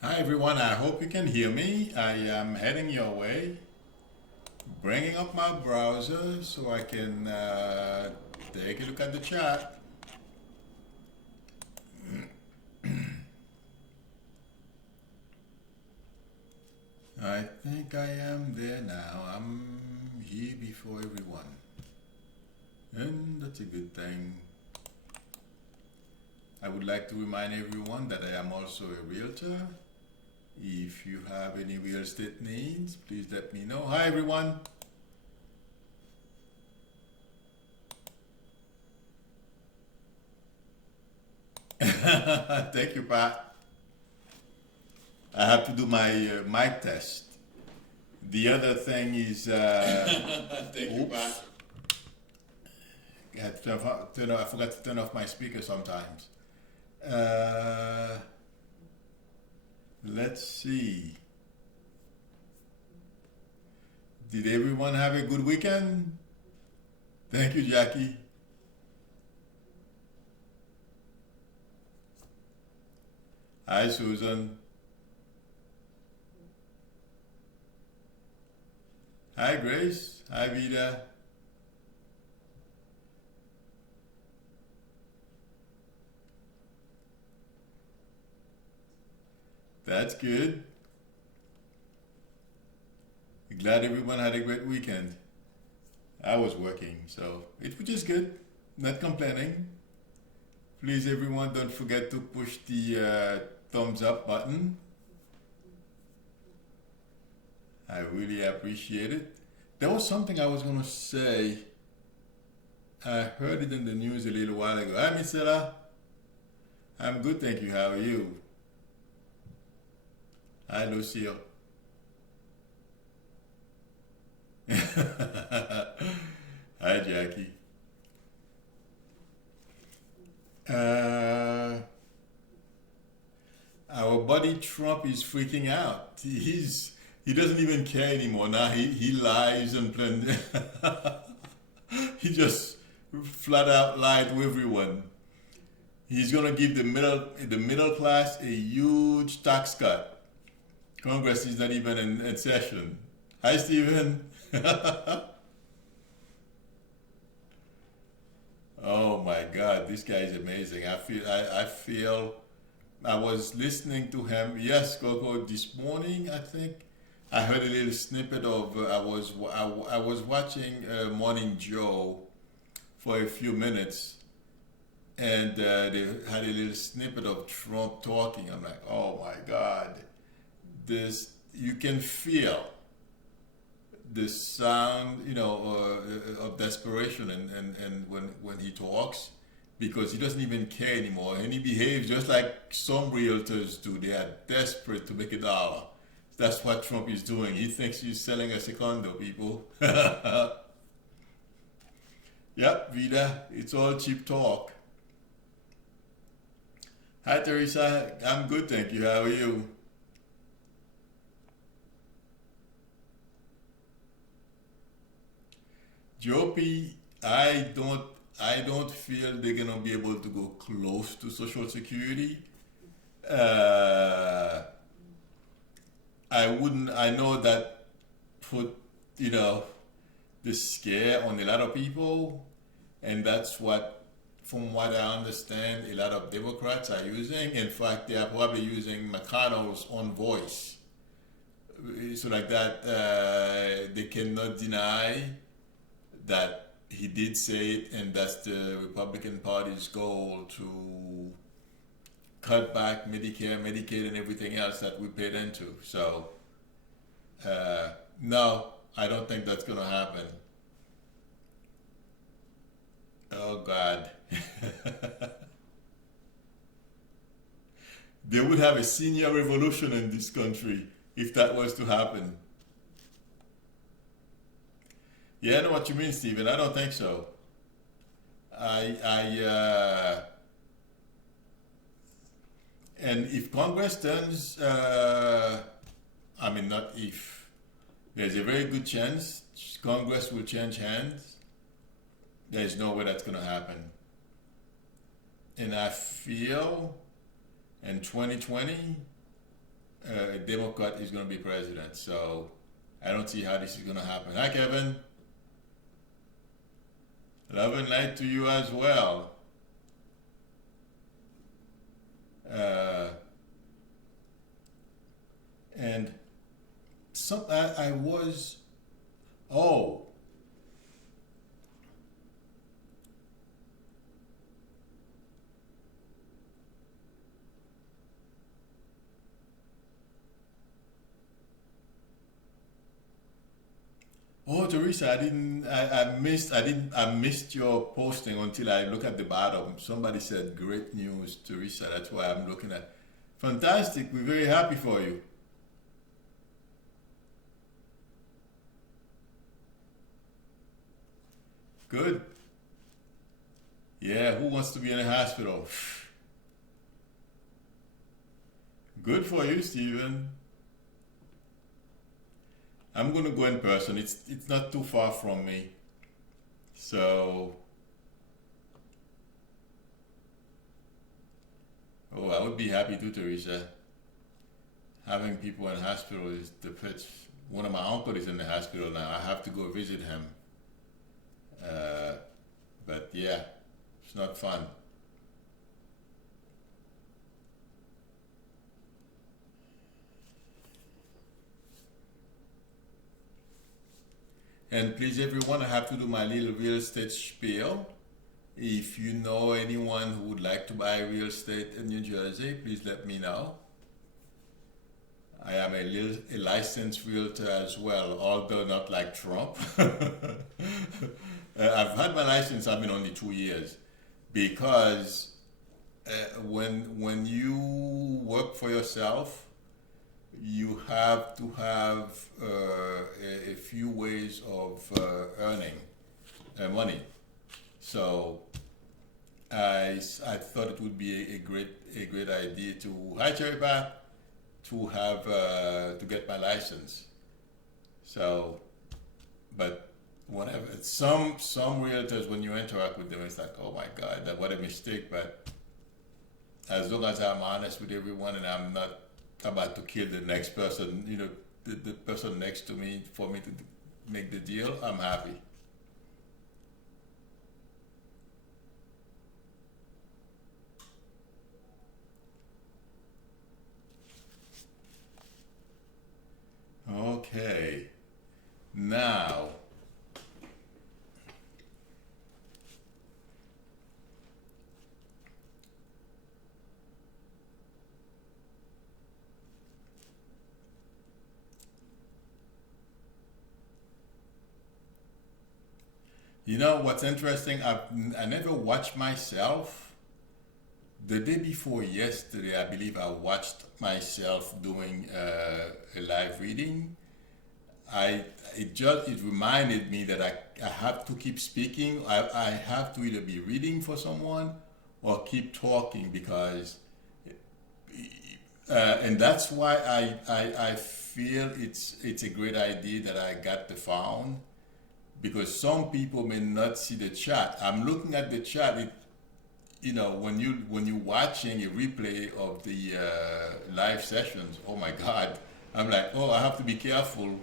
Hi everyone, I hope you can hear me. I am heading your way, bringing up my browser so I can take a look at the chat. I think I am there now. I'm here before everyone, and that's a good thing. I would like to remind everyone that I am also a realtor. If you have any real estate needs, please let me know. Hi everyone. Thank you, Pat. I have to do my mic test. The other thing is, Thank you, Pat. oops, I forgot to turn off my speaker sometimes. Uh, let's see. Did everyone have a good weekend? Thank you, Jackie. Hi, Susan. Hi, Grace. Hi, Vida. That's good. Glad everyone had a great weekend. I was working, so it was just good. Not complaining. Please, everyone, don't forget to push the thumbs up button. I really appreciate it. There was something I was going to say. I heard it in the news a little while ago. Hi, Miss Ella. I'm good, thank you. How are you? Hi, Lucille. Hi, Jackie. Uh, our buddy Trump is freaking out. He doesn't even care anymore now. He lies and he just flat out lied to everyone. He's gonna give the middle class a huge tax cut. Congress is not even in session. Hi, Stephen. Oh my God, this guy is amazing. I feel I was listening to him. Yes, Coco, this morning I think I heard a little snippet of. I was watching Morning Joe for a few minutes, and they had a little snippet of Trump talking. I'm like, oh my God, this you can feel the sound, of desperation, and when he talks, because he doesn't even care anymore, and he behaves just like some realtors do. They are desperate to make a dollar. That's what Trump is doing. He thinks he's selling us a condo, people. Yep, Vida, it's all cheap talk. Hi, Teresa. I'm good, thank you. How are you? Jopi, I don't feel they're gonna be able to go close to Social Security. Uh, I wouldn't. I know that put you know the scare on a lot of people, and that's what, from what I understand, a lot of Democrats are using. In fact, they are probably using McConnell's own voice, so like that they cannot deny that he did say it, and that's the Republican Party's goal to cut back Medicare, Medicaid, and everything else that we paid into. So, no, I don't think that's going to happen. Oh, God. They would have a senior revolution in this country if that was to happen. Yeah, I know what you mean, Stephen. I don't think so. And if Congress turns, I mean, not if, there's a very good chance Congress will change hands. There's no way that's going to happen. And I feel in 2020, a Democrat is going to be president. So I don't see how this is going to happen. Hi, Kevin. Love and light to you as well. And some I was oh oh Teresa, I missed your posting until I look at the bottom. Somebody said great news, Teresa. That's why I'm looking at. Fantastic. We're very happy for you. Good. Yeah, who wants to be in a hospital? Good for you, Stephen. I'm gonna go in person. It's not too far from me. So oh, I would be happy to, Teresa. Having people in hospital is the pitch. One of my uncles is in the hospital now. I have to go visit him. Uh, but yeah, it's not fun. And please, everyone, I have to do my little real estate spiel. If you know anyone who would like to buy real estate in New Jersey, please let me know. I am a licensed realtor as well, although not like Trump. I've had my license, I've been only 2 years, because when you work for yourself, you have to have a few ways of earning money. So I thought it would be a great idea to hi Cherry Pat, to have to get my license. So, but whatever. Some realtors, when you interact with them, it's like, oh my God, that what a mistake. But as long as I'm honest with everyone and I'm not about to kill the next person, the person next to me for me to make the deal, I'm happy. Okay, now what's interesting. I never watched myself. The day before yesterday, I believe I watched myself doing a live reading. It reminded me that I have to keep speaking. I have to either be reading for someone or keep talking, because and that's why I feel it's a great idea that I got the phone, because some people may not see the chat. I'm looking at the chat. When you're watching a replay of the live sessions, oh my God, I'm like, oh, I have to be careful,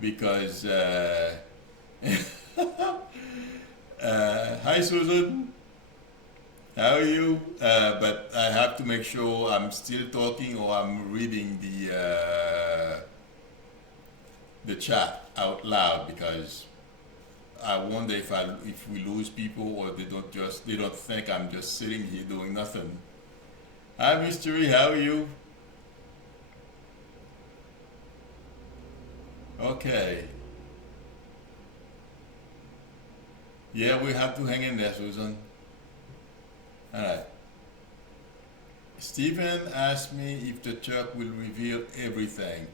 because hi Susan, how are you? But I have to make sure I'm still talking or I'm reading the chat out loud, because I wonder if we lose people, or they don't think I'm just sitting here doing nothing. Hi Mystery, how are you? Okay. Yeah, we have to hang in there, Susan. All right. Stephen asked me if the Turk will reveal everything.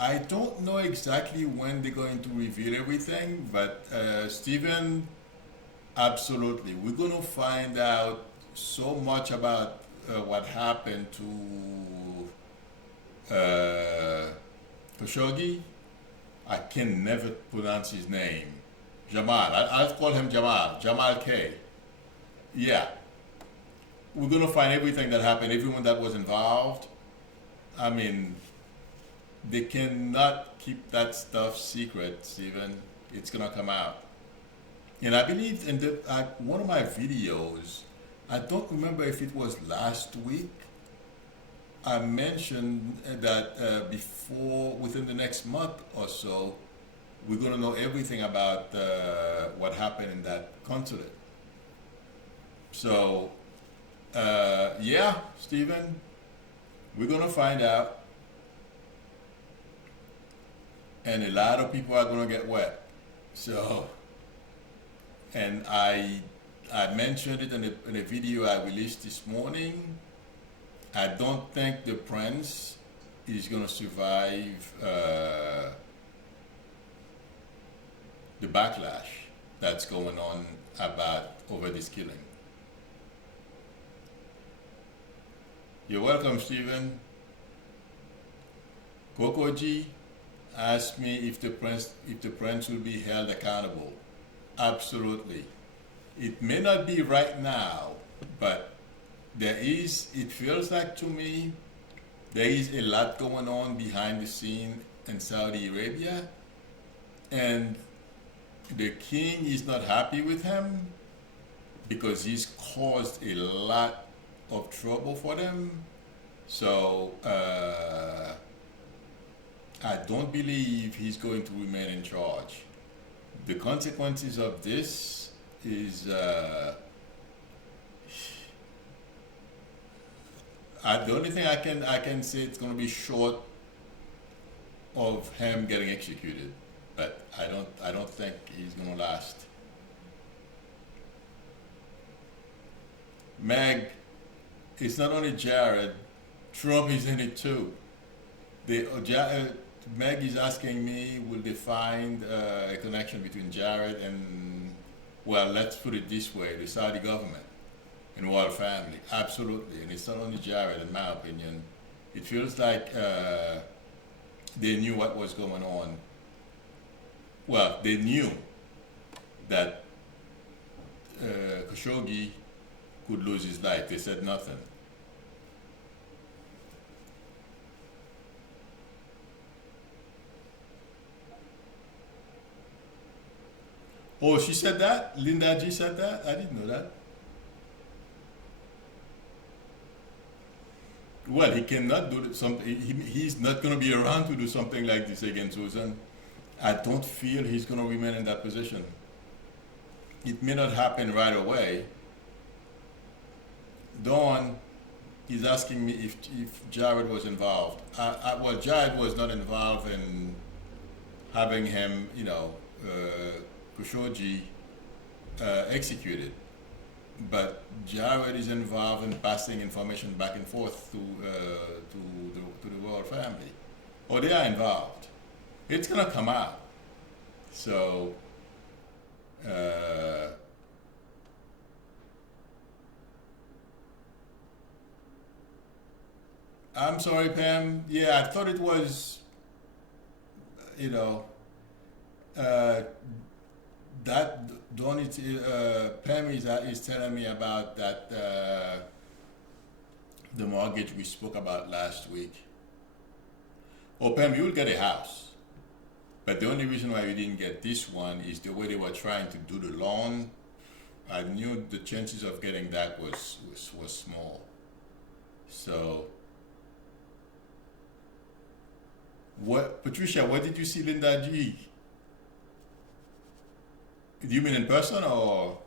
I don't know exactly when they're going to reveal everything, but Stephen, absolutely. We're going to find out so much about what happened to Khashoggi. I can never pronounce his name. Jamal. I'll call him Jamal. Jamal K. Yeah. We're going to find everything that happened, everyone that was involved. I mean, they cannot keep that stuff secret, Stephen. It's gonna come out. And I believe in one of my videos, I don't remember if it was last week, I mentioned that within the next month or so, we're going to know everything about what happened in that consulate. So, yeah, Stephen, we're going to find out. And a lot of people are going to get wet. So, and I mentioned it in a video I released this morning. I don't think the prince is going to survive the backlash that's going on over this killing. You're welcome, Stephen. Coco G asked me if the prince will be held accountable. Absolutely. It may not be right now, but it feels like to me, there is a lot going on behind the scene in Saudi Arabia, and the king is not happy with him because he's caused a lot of trouble for them. So I don't believe he's going to remain in charge. The consequences of this is the only thing I can say, it's going to be short of him getting executed, but I don't think he's going to last. Meg, it's not only Jared, Trump is in it too. Meg is asking me, will they find a connection between Jared and, well, let's put it this way, the Saudi government and royal family? Absolutely. And it's not only Jared, in my opinion. It feels like they knew what was going on. Well, they knew that Khashoggi could lose his life. They said nothing. Oh, she said that? Linda G said that? I didn't know that. Well, he cannot do something. He's not going to be around to do something like this again, Susan. I don't feel he's going to remain in that position. It may not happen right away. Dawn is asking me if Jared was involved. Well, Jared was not involved in having him, Khashoggi executed. But Jared is involved in passing information back and forth to the royal family. Or they are involved. It's going to come out. So, I'm sorry, Pam. Yeah, I thought it was, that Pam is telling me about that the mortgage we spoke about last week. Oh, Pam, you'll get a house. But the only reason why you didn't get this one is the way they were trying to do the loan. I knew the chances of getting that was small. So, Patricia, what did you see Linda G? Do you mean in person or?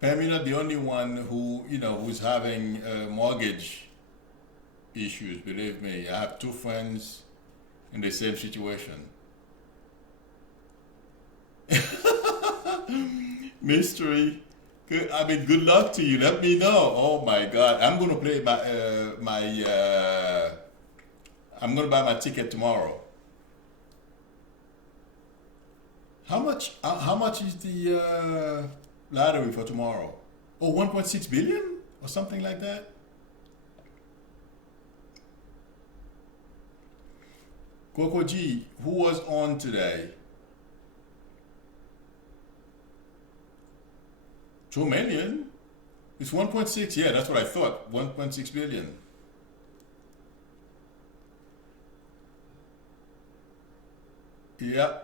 Pam, you're not the only one who's having mortgage issues, believe me. I have two friends in the same situation. Mystery. Good luck to you. Let me know. Oh my God, I'm gonna play I'm gonna buy my ticket tomorrow. How much is the lottery for tomorrow? Oh, 1.6 billion or something like that? Coco G, who was on today? 2 million? It's 1.6. Yeah, that's what I thought. 1.6 billion. Yeah.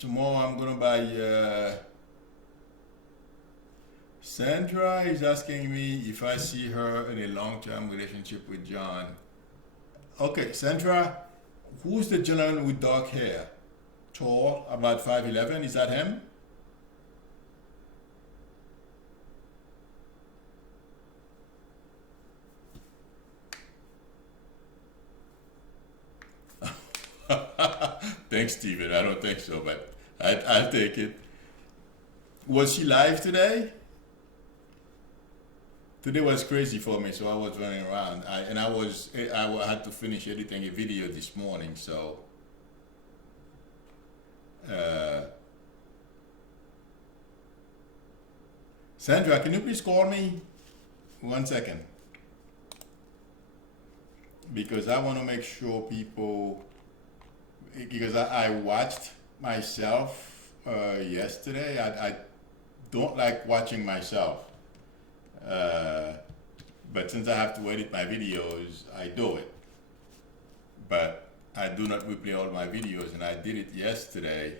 Tomorrow I'm gonna buy. Sandra is asking me if I see her in a long-term relationship with John. Okay, Sandra, who's the gentleman with dark hair? Tall, about 5'11"? Is that him? Thanks, Steven. I don't think so, but I'll take it. Was she live today? Today was crazy for me, so I was running around. I had to finish editing a video this morning, so. Sandra, can you please call me? 1 second. Because I want to make sure people, because I watched myself yesterday. I don't like watching myself. But since I have to edit my videos, I do it. But I do not replay all my videos, and I did it yesterday.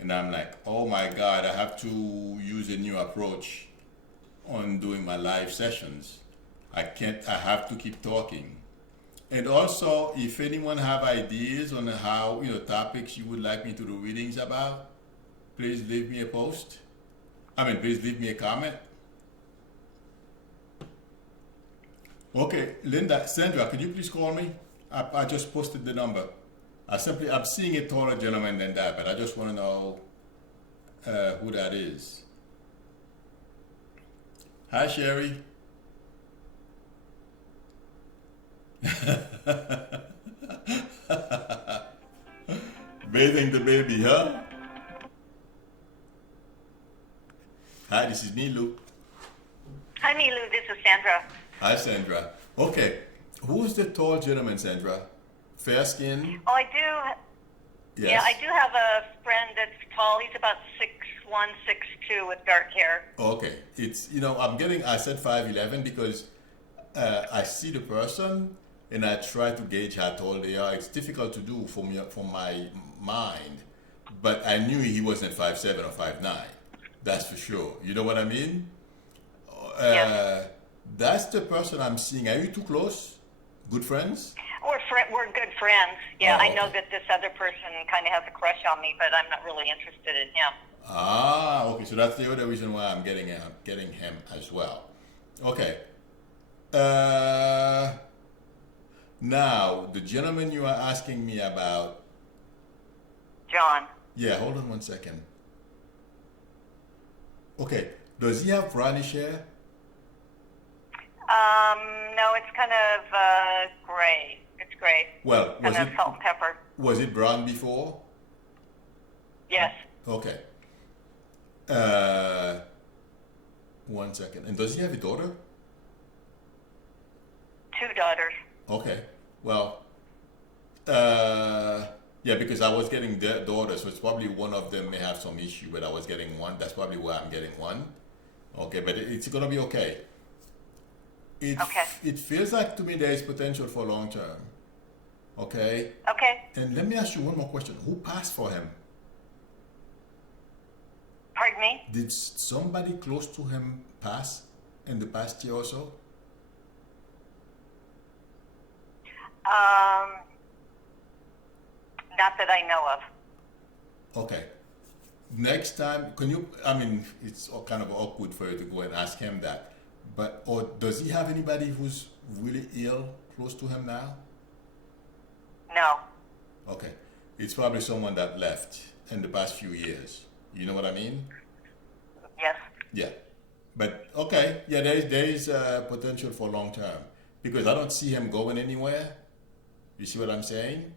And I'm like, oh my God, I have to use a new approach on doing my live sessions. I have to keep talking. And also, if anyone have ideas on how, topics you would like me to do readings about, please leave me a post. Please leave me a comment. Okay, Linda, Sandra, could you please call me? I just posted the number. I'm seeing a taller gentleman than that, but I just want to know who that is. Hi, Sherry. Bathing the baby, huh? Hi, this is Milou. Hi, Milou. This is Sandra. Hi, Sandra. Okay, who's the tall gentleman, Sandra? Fair skin? Oh, I do. Yes. Yeah, I do have a friend that's tall. He's about 6'1", 6'2", with dark hair. Okay, it's I said 5'11" because I see the person and I try to gauge how tall they are. It's difficult to do from my mind, but I knew he wasn't 5'7" or 5'9". That's for sure. You know what I mean? Yeah. That's the person I'm seeing. Are you too close? Good friends? We're good friends. Yeah, Oh, I know okay. that this other person kind of has a crush on me, but I'm not really interested in him. Ah, okay. So that's the other reason why I'm getting him as well. Okay. Now the gentleman you are asking me about. John. Yeah, hold on 1 second. Okay. Does he have brownish hair? No, it's kind of gray. It's gray. Well, Kind of salt and pepper. was it brown before? Yes. Okay. 1 second. And does he have a daughter? 2 daughters. Okay. Well, yeah, because I was getting their daughter, so it's probably one of them may have some issue, but I was getting one. That's probably why I'm getting one. Okay, but it's gonna be okay. Okay. It feels like to me there is potential for long term. Okay. Okay. And let me ask you one more question. Who passed for him? Pardon me? Did somebody close to him pass in the past year or so? Not that I know of. Okay. Next time, it's all kind of awkward for you to go and ask him that. But, or does he have anybody who's really ill close to him now? No. Okay. It's probably someone that left in the past few years. You know what I mean? Yes. Yeah. But, okay. Yeah, there is potential for long term. Because I don't see him going anywhere. You see what I'm saying?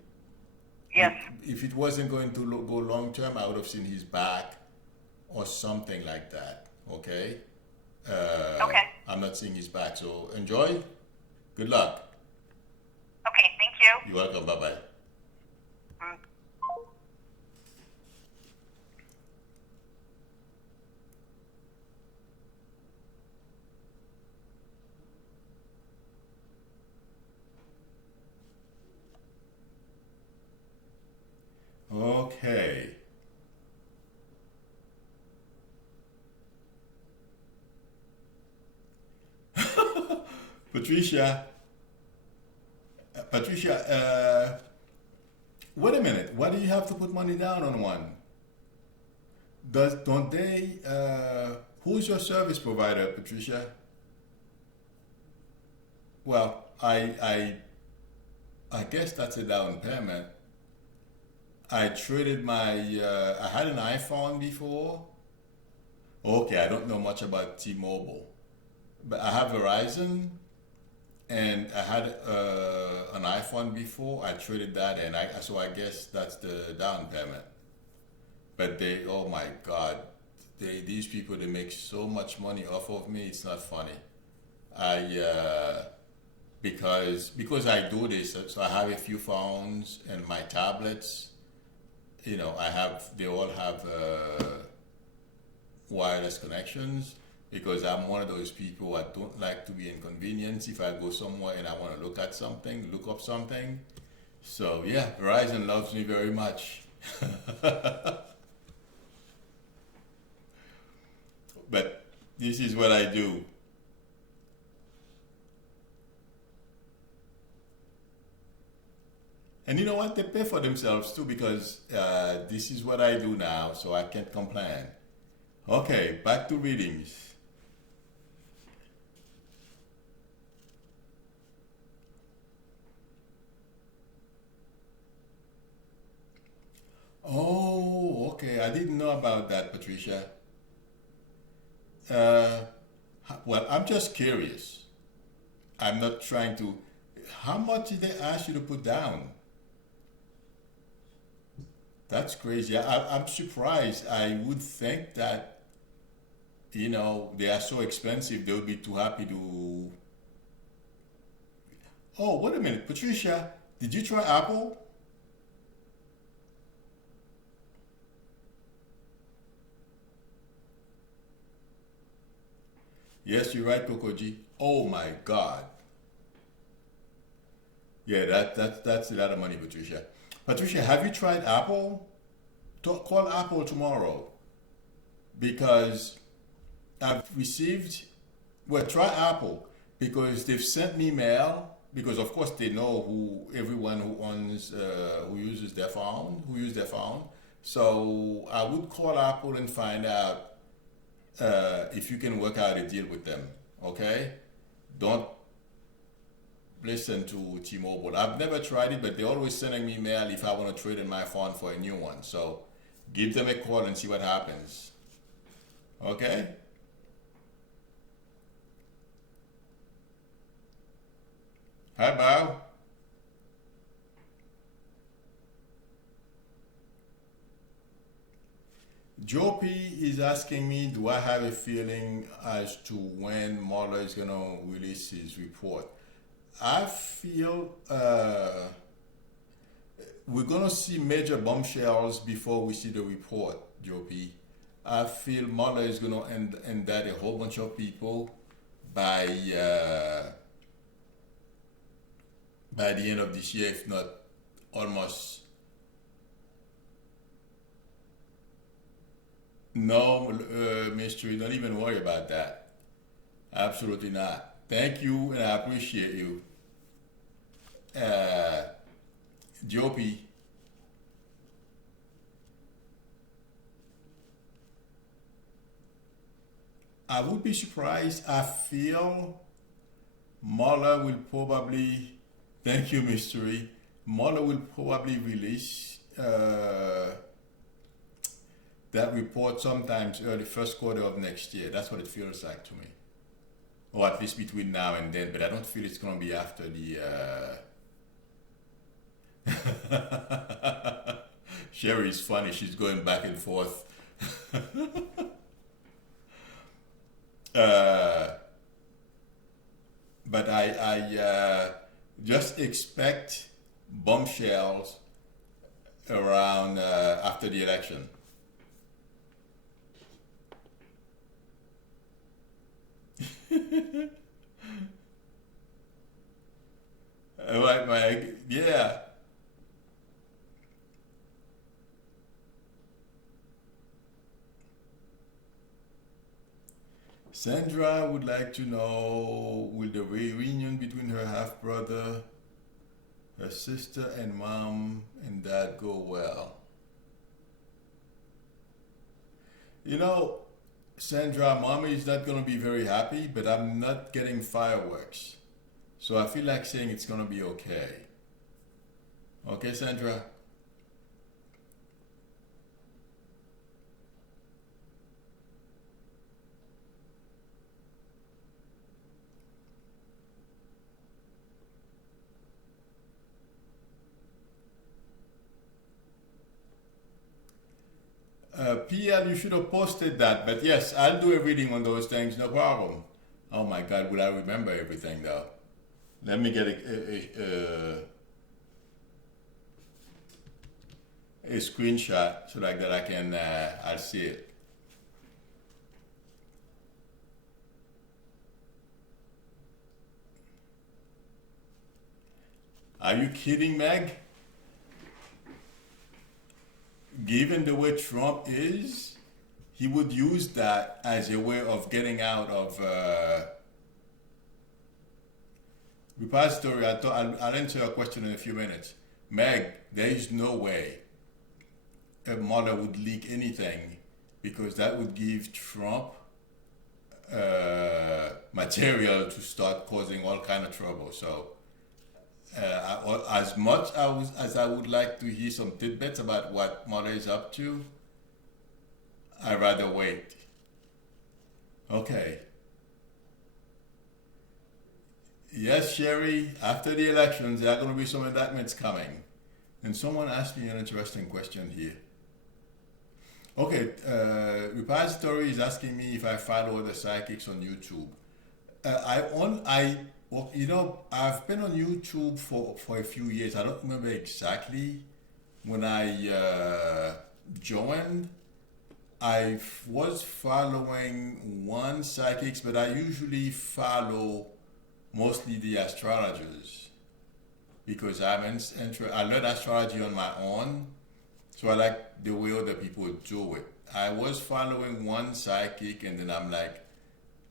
Yes. If it wasn't going to go long term, I would have seen his back or something like that. Okay? Okay. I'm not seeing his back. So enjoy. Good luck. Okay, thank you. You're welcome. Bye bye. Patricia, Patricia, wait a minute. Why do you have to put money down on one? Don't they? Who's your service provider, Patricia? Well, I guess that's a down payment. I traded my. I had an iPhone before. Okay, I don't know much about T-Mobile, but I have Verizon, and I had an iPhone before. I traded that, and so I guess that's the down payment. But they, oh my God, these people, they make so much money off of me. It's not funny. I because I do this, so I have a few phones and my tablets. You know, they all have wireless connections because I'm one of those people. I don't like to be inconvenienced if I go somewhere and I want to look at something, look up something. So yeah, Verizon loves me very much. But this is what I do. And you know what? They pay for themselves too because this is what I do now, so I can't complain. Okay, back to readings. Oh, okay. I didn't know about that, Patricia. Uh, well, I'm just curious. I'm not trying to. How much did they ask you to put down? That's crazy. I'm surprised. I would think that, they are so expensive, they would be too happy to. Oh, wait a minute. Patricia, did you try Apple? Yes, you're right, Kokoji. Oh my God. Yeah, that's a lot of money, Patricia. Patricia, have you tried Apple? Call Apple tomorrow because I've received. Well, try Apple because they've sent me mail. Because of course they know everyone who owns who use their phone. So I would call Apple and find out if you can work out a deal with them. Okay, don't listen to T-Mobile. I've never tried it, but they're always sending me mail if I want to trade in my phone for a new one. So give them a call and see what happens. Okay? Hi, Bao. Joe P is asking me, do I have a feeling as to when Mueller is going to release his report? I feel we're going to see major bombshells before we see the report, Joe P. I feel Mueller is going to indict a whole bunch of people by the end of this year, if not almost. No, mystery, don't even worry about that. Absolutely not. Thank you, and I appreciate you. Uh, Jopi, I would be surprised. I feel Mueller will probably, thank you, mystery. Mueller will probably release that report sometimes early first quarter of next year. That's what it feels like to me. Or at least between now and then, but I don't feel it's going to be after the. Sherry is funny. She's going back and forth. uh, but I just expect bombshells around after the election. Right, Mike? Yeah. Sandra would like to know, will the reunion between her half brother, her sister, and mom and dad go well? You know, Sandra, mommy is not going to be very happy, but I'm not getting fireworks. So I feel like saying it's going to be okay. Okay, Sandra? PL, you should have posted that, but yes, I'll do a reading on those things, no problem. Oh my God, will I remember everything though? Let me get a screenshot so like that I can, I'll see it. Are you kidding, Meg? Given the way Trump is, he would use that as a way of getting out of repository. I'll answer your question in a few minutes. Meg, there is no way a mother would leak anything because that would give Trump material to start causing all kind of trouble. So as much as I would like to hear some tidbits about what Mother is up to, I'd rather wait. Okay. Yes, Sherry, after the elections, there are going to be some indictments coming. And someone asked me an interesting question here. Okay, repository is asking me if I follow the psychics on YouTube. Well, you know, I've been on YouTube for a few years. I don't remember exactly when I joined. I was following one psychics, but I usually follow mostly the astrologers because I learned astrology on my own, so I like the way other people do it. I was following one psychic, and then I'm like,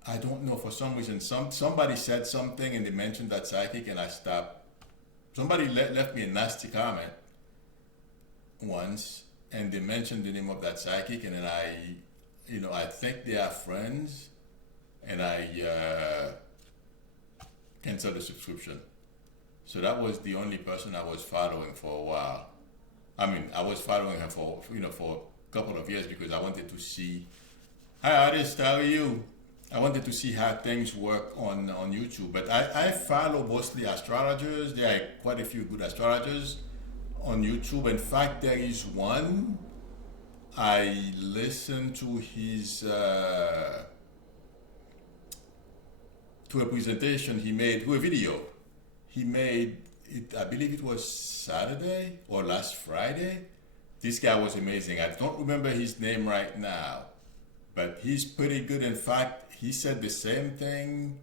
I don't know, for some reason, somebody said something and they mentioned that psychic and I stopped. Somebody left me a nasty comment once and they mentioned the name of that psychic, and then I think they are friends, and I canceled the subscription. So that was the only person I was following for a while. I mean, I was following her for a couple of years because I wanted to see, hi artist, how are you? I wanted to see how things work on YouTube, but I follow mostly astrologers. There are quite a few good astrologers on YouTube. In fact, there is one, I listened to his, to a presentation he made, to a video. He made it, I believe it was Saturday or last Friday. This guy was amazing. I don't remember his name right now, but he's pretty good. In fact, he said the same thing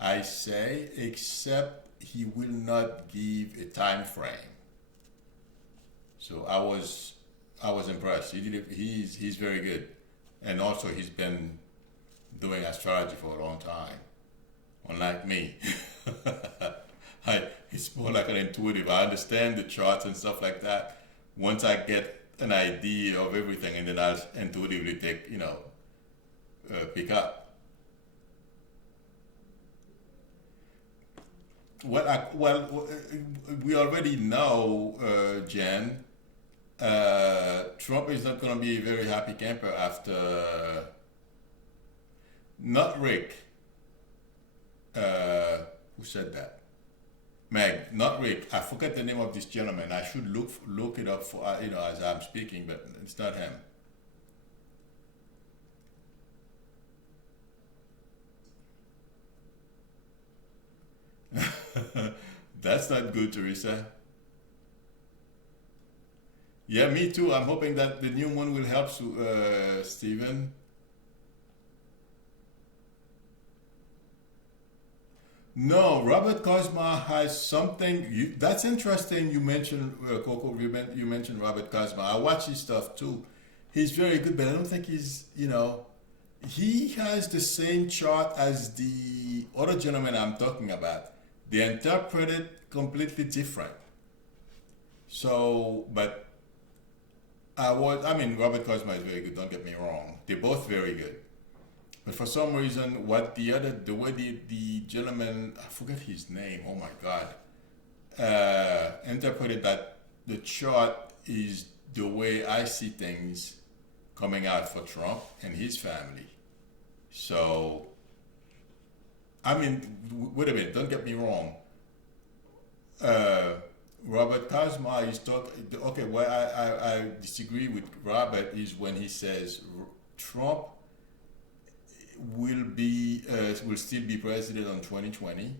I say, except he will not give a time frame. So I was impressed. He's very good, and also he's been doing astrology for a long time, unlike me. It's more like an intuitive. I understand the charts and stuff like that. Once I get an idea of everything, and then I'll intuitively pick up. Well, we already know, Jen, Trump is not going to be a very happy camper after, not Rick, who said that? Meg, not Rick. I forget the name of this gentleman. I should look it up for as I'm speaking, but it's not him. That's not good, Teresa. Yeah, me too. I'm hoping that the new one will help, Stephen. No, Robert Cosma has something. That's interesting. You mentioned Coco. You mentioned Robert Cosma. I watch his stuff too. He's very good, but I don't think he's he has the same chart as the other gentleman I'm talking about. They interpret it completely different. So, but I mean, Robert Cosma is very good, don't get me wrong. They're both very good. But for some reason, the way the gentleman, I forget his name, oh my God, interpreted that the chart is the way I see things coming out for Trump and his family. So, I mean, wait a minute, don't get me wrong. Robert Cosma is talking, okay, where I disagree with Robert is when he says Trump will still be president on 2020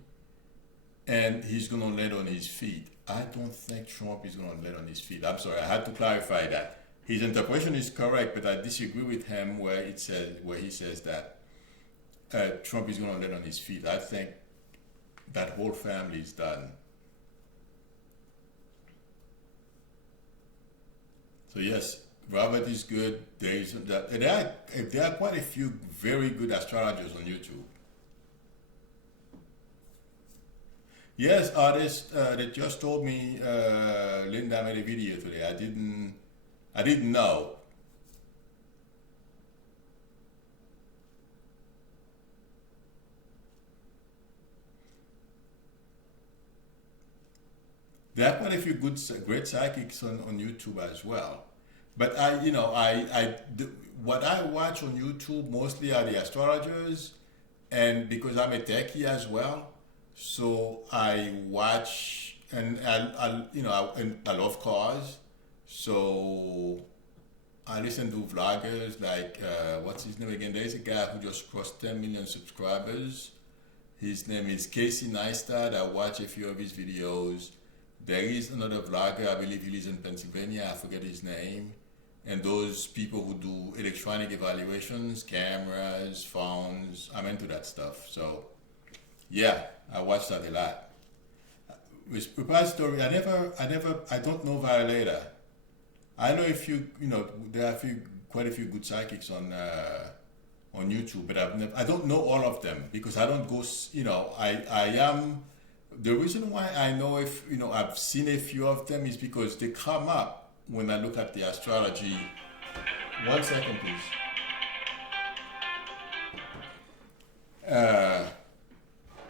and he's going to land on his feet. I don't think Trump is going to land on his feet. I'm sorry, I had to clarify that. His interpretation is correct, but I disagree with him where he says that Trump is going to land on his feet. I think that whole family is done. So yes, Robert is good. There are quite a few very good astrologers on YouTube. Yes, artists they just told me Linda made a video today. I didn't know. There are quite a few great psychics on YouTube as well. But what I watch on YouTube mostly are the astrologers, and because I'm a techie as well, so I watch and I love cars, so I listen to vloggers like what's his name again? There's a guy who just crossed 10 million subscribers. His name is Casey Neistat. I watch a few of his videos. There is another vlogger, I believe he lives in Pennsylvania, I forget his name. And those people who do electronic evaluations, cameras, phones, I'm into that stuff. So, yeah, I watch that a lot. With repository, I don't know Violator. I know there are quite a few good psychics on YouTube, but I don't know all of them because I don't go, I am. The reason why I know I've seen a few of them is because they come up when I look at the astrology. 1 second, please.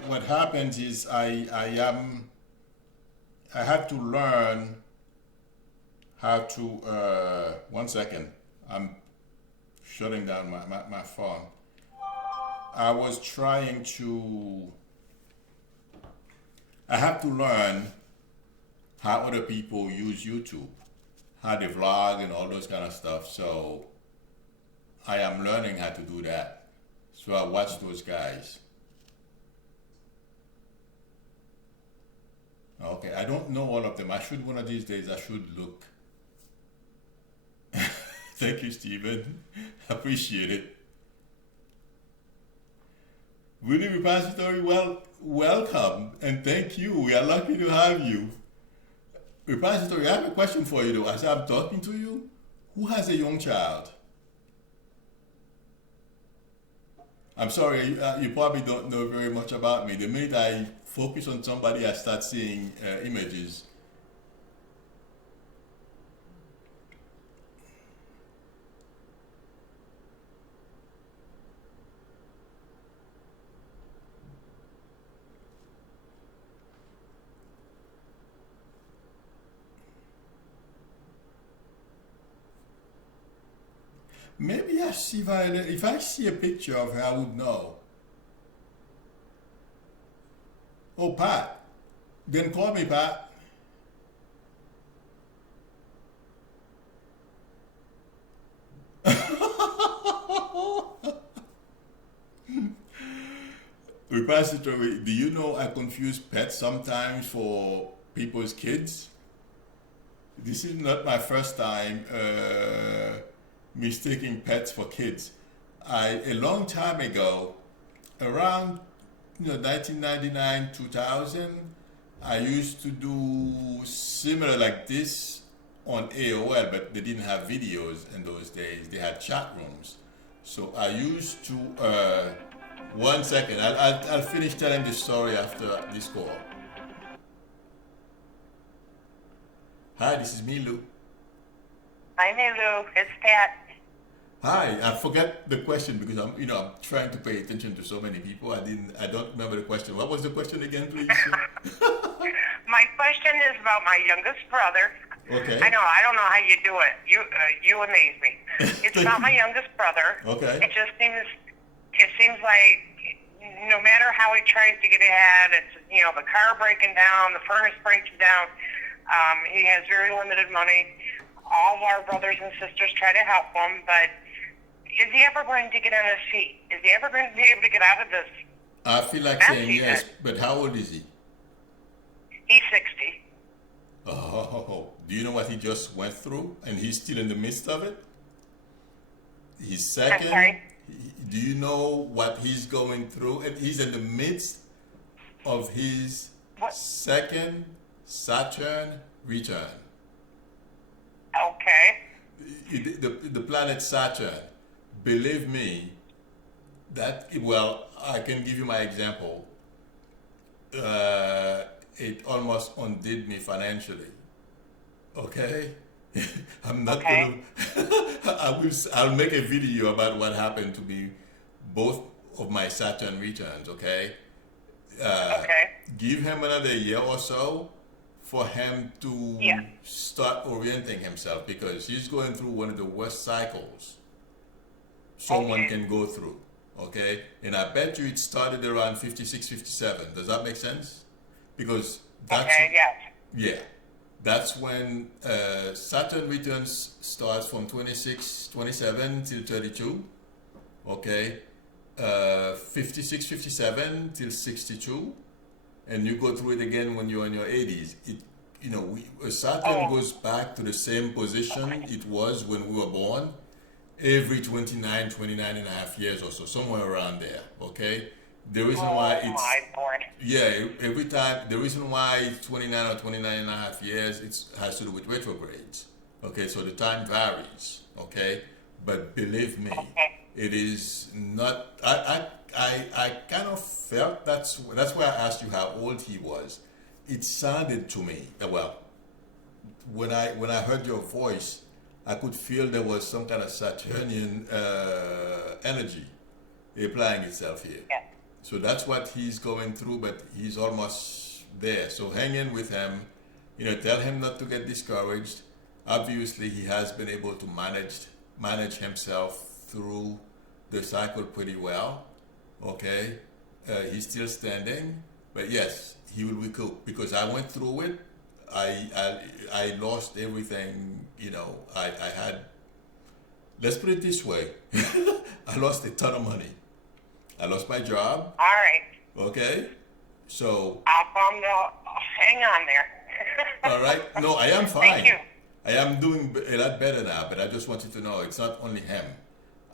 What happens is I had to learn how to 1 second. I'm shutting down my phone. I have to learn how other people use YouTube, how they vlog and all those kind of stuff. So I am learning how to do that. So I watch those guys. Okay, I don't know all of them. One of these days I should look. Thank you, Stephen. Appreciate it. Really, repository, welcome and thank you. We are lucky to have you. Repository, I have a question for you though. As I'm talking to you, who has a young child? I'm sorry, you probably don't know very much about me. The minute I focus on somebody, I start seeing images. Maybe I see Violet. If I see a picture of her, I would know. Oh, Pat. Then call me, Pat. Repository, do you know I confuse pets sometimes for people's kids? This is not my first time mistaking pets for kids. A long time ago, around 1999, 2000, I used to do similar like this on AOL, but they didn't have videos in those days. They had chat rooms. So I used to, 1 second, I'll finish telling the story after this call. Hi, this is Milou. Hi, Milou. It's Pat. Hi, I forget the question because I'm trying to pay attention to so many people. I don't remember the question. What was the question again, please? My question is about my youngest brother. Okay. I don't know how you do it. You amaze me. It's about my youngest brother. Okay. It seems like no matter how he tries to get ahead, it's, the car breaking down, the furnace breaking down. He has very limited money. All of our brothers and sisters try to help him, but is he ever going to get on his feet? Is he ever going to be able to get out of this? I feel like mess saying he's yes, in? but how old is he? He's 60. Oh, do you know what he just went through? And he's still in the midst of it? He's second. I'm sorry? Do you know what he's going through? And he's in the midst of his What? second Saturn return. Okay. The planet Saturn, believe me, I can give you my example. It almost undid me financially. Okay? I'm not Okay. I'll make a video about what happened to me, both of my Saturn returns, okay? Okay. Give him another year or so for him to Yeah. start orienting himself because he's going through one of the worst cycles someone Okay. can go through, okay? And I bet you it started around 56, 57. Does that make sense? Because that's, Okay, yes. yeah, that's when Saturn returns starts from 26, 27 till 32, okay? 56, 57 till 62, and you go through it again when you're in your 80s. Saturn goes back to the same position it was when we were born every 29 and a half years or so, somewhere around there, okay? The reason why Oh, it's, my Lord. yeah, every time, the reason why it's 29 or 29 and a half years, it has to do with retrogrades, okay? So the time varies, okay? But believe me, Okay. it is not, I kind of felt that's why I asked you how old he was. It sounded to me, when I heard your voice, I could feel there was some kind of Saturnian energy applying itself here. Yeah. So that's what he's going through, but he's almost there. So hang in with him. Tell him not to get discouraged. Obviously, he has been able to manage himself through the cycle pretty well. Okay, he's still standing, but yes, he will recoup because I went through it. I lost everything. I had. Let's put it this way. I lost a ton of money. I lost my job. All right. Okay, so Hang on there. all right. No, I am fine. Thank you. I am doing a lot better now, but I just want you to know it's not only him.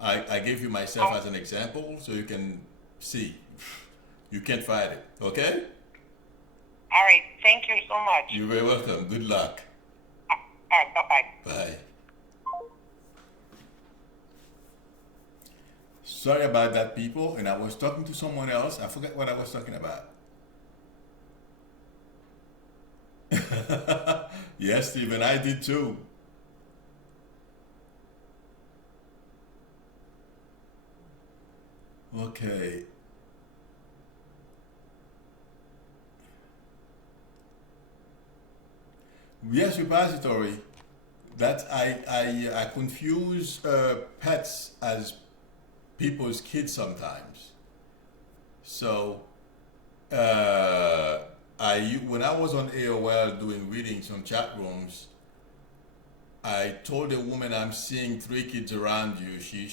I gave you myself as an example so you can see. You can't fight it. Okay? All right. Thank you so much. You're very welcome. Good luck. All right. Bye-bye. Bye. Sorry about that, people. And I was talking to someone else. I forget what I was talking about. Yes, Stephen, I did too. Okay. Yes, repository. That I confuse pets as people's kids sometimes. So when I was on AOL doing readings on chat rooms, I told a woman I'm seeing 3 kids around you. She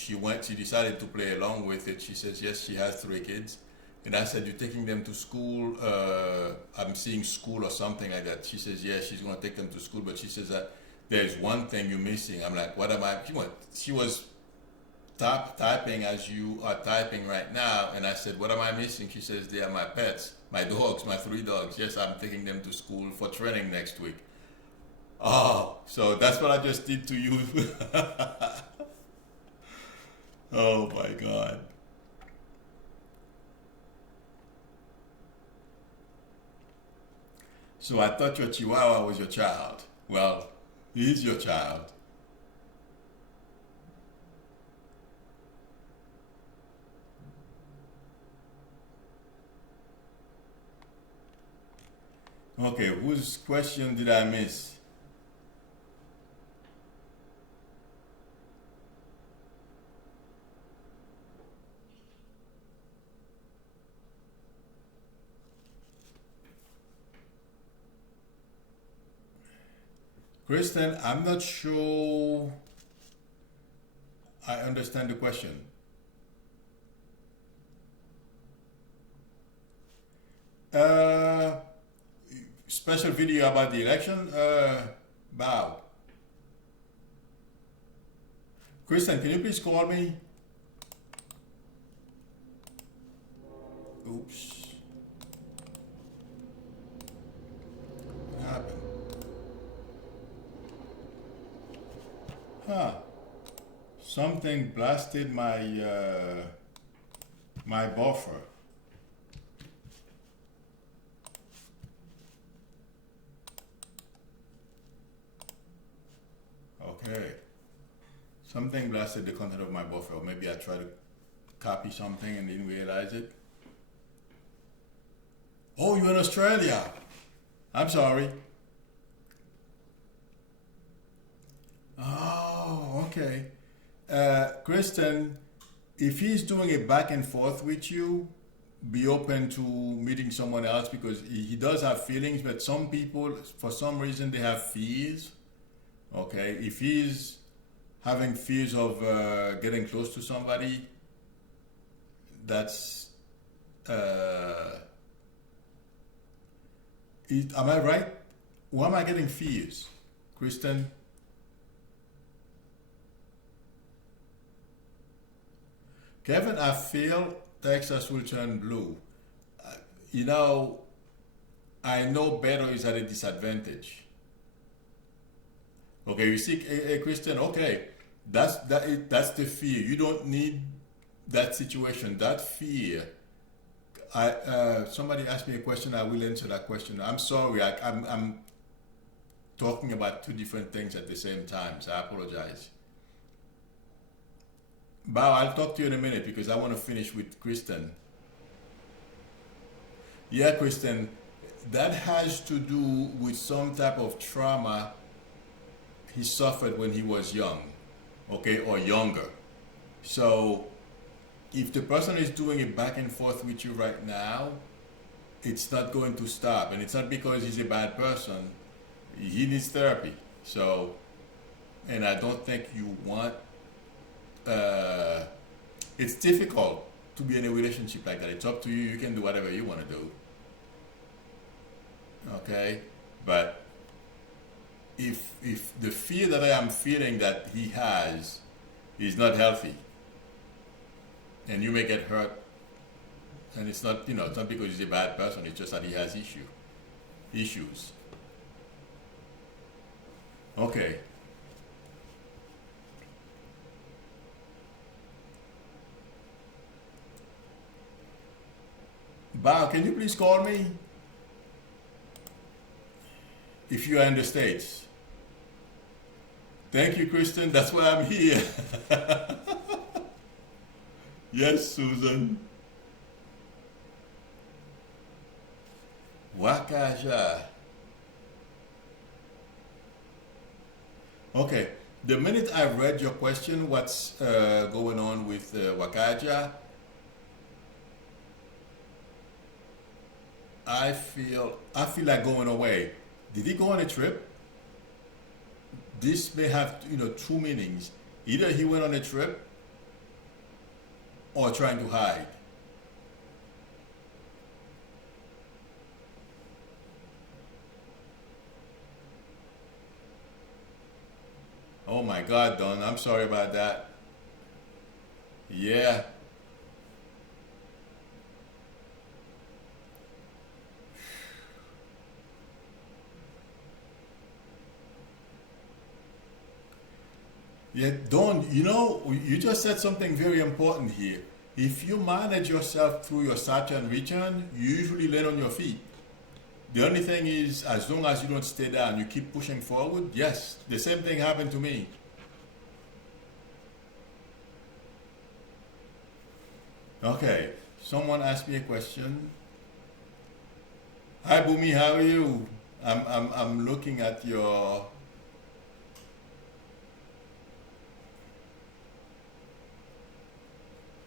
decided to play along with it. She says yes, she has 3 kids. And I said, you're taking them to school? I'm seeing school or something like that. She says, yeah, she's going to take them to school. But she says that there's one thing you're missing. I'm like, what am I? She was typing as you are typing right now. And I said, what am I missing? She says, they are my pets, my dogs, my 3 dogs. Yes, I'm taking them to school for training next week. Oh, so that's what I just did to you. Oh my God. So I thought your Chihuahua was your child. Well, he is your child. Okay, whose question did I miss? Kristen, I'm not sure I understand the question. Uh, Special video about the election? Bow. Kristen, can you please call me? Oops. What happened? Huh. Something blasted my buffer. Okay. Something blasted the content of my buffer. Or maybe I tried to copy something and didn't realize it. Oh, you're in Australia. I'm sorry. Oh, okay. Kristen, if he's doing a back and forth with you, be open to meeting someone else because he does have feelings, but some people, for some reason, they have fears. Okay, if he's having fears of getting close to somebody, that's. Am I right? Why am I getting fears, Kristen? Kevin, I feel Texas will turn blue. Uh, you know, I know better is at a disadvantage. Okay, you see, Christian. Okay, that's the fear. You don't need that situation. That fear. Somebody asked me a question. I will answer that question. I'm sorry. I'm talking about two different things at the same time. So I apologize. Bao, I'll talk to you in a minute because I want to finish with Kristen. Yeah, Kristen, that has to do with some type of trauma he suffered when he was young, okay, or younger. So if the person is doing it back and forth with you right now, it's not going to stop. And it's not because he's a bad person. He needs therapy. So, and I don't think you want, it's difficult to be in a relationship like that. It's up to you. You can do whatever you want to do. Okay? But if the fear that I am feeling that he has is not healthy, and you may get hurt, and it's not, it's not because he's a bad person, it's just that he has issues. Okay. Bao, can you please call me if you are in the States? Thank you, Kristen. That's why I'm here. Yes, Susan. Wakaja. Okay. The minute I read your question, what's going on with Wakaja, I feel like going away. Did he go on a trip? This may have two meanings. Either he went on a trip or trying to hide. Oh my God, Don, I'm sorry about that. Yeah. Yeah, don't, you know, you just said something very important here. If you manage yourself through your Saturn return, you usually land on your feet. The only thing is, as long as you don't stay down, you keep pushing forward. Yes, the same thing happened to me. Okay, someone asked me a question. Hi, Bumi, how are you? I'm looking at your.